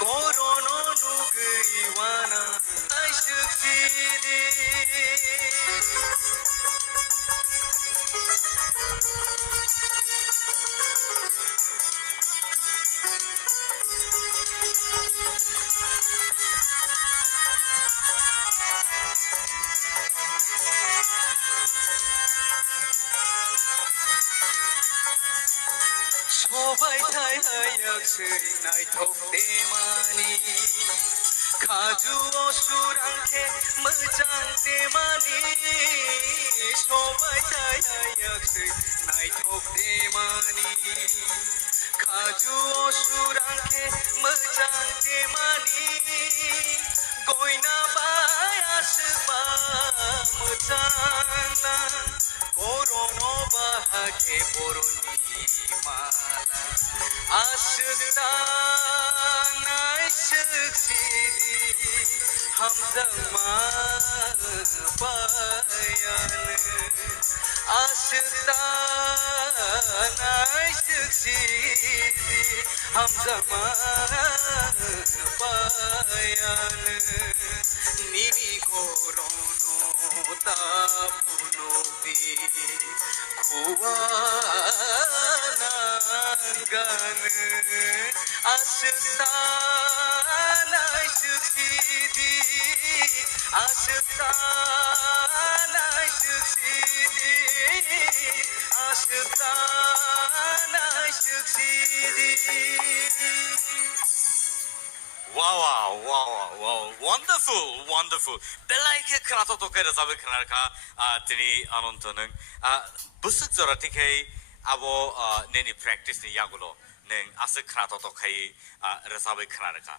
Korono nugiwana aishukidi সবাই ঠাই হায়াকসৈ নাইথকতে মানি খাজু অসুরাংখে মোজাংতে মানি সবাই ঠাই হায়াকসৈ নাইথকতে মানি খাজু অসুরাংখে মোজাংতে মানি গয়না বায়াসবা মোজাংনা করোনো বাহাকে বরণী মালা আশতা নাইশিদি হামজামা পায়ান আশতা নাইশিদি হামজামা পায়ান নিনি করোনো তাপুনবি খুয়ানাঙ্গান আশতানাই সুখীদি আশতানাই সুখীদি আশতানাই সুখীদি Wow, wow, wow, wow, wonderful, wonderful. Belai ke kena to kaya rasabe kena ka tini anonto neng busuk zora tikai abo neni practice ni yagulo neng asik kena to kaya rasabe kena ka.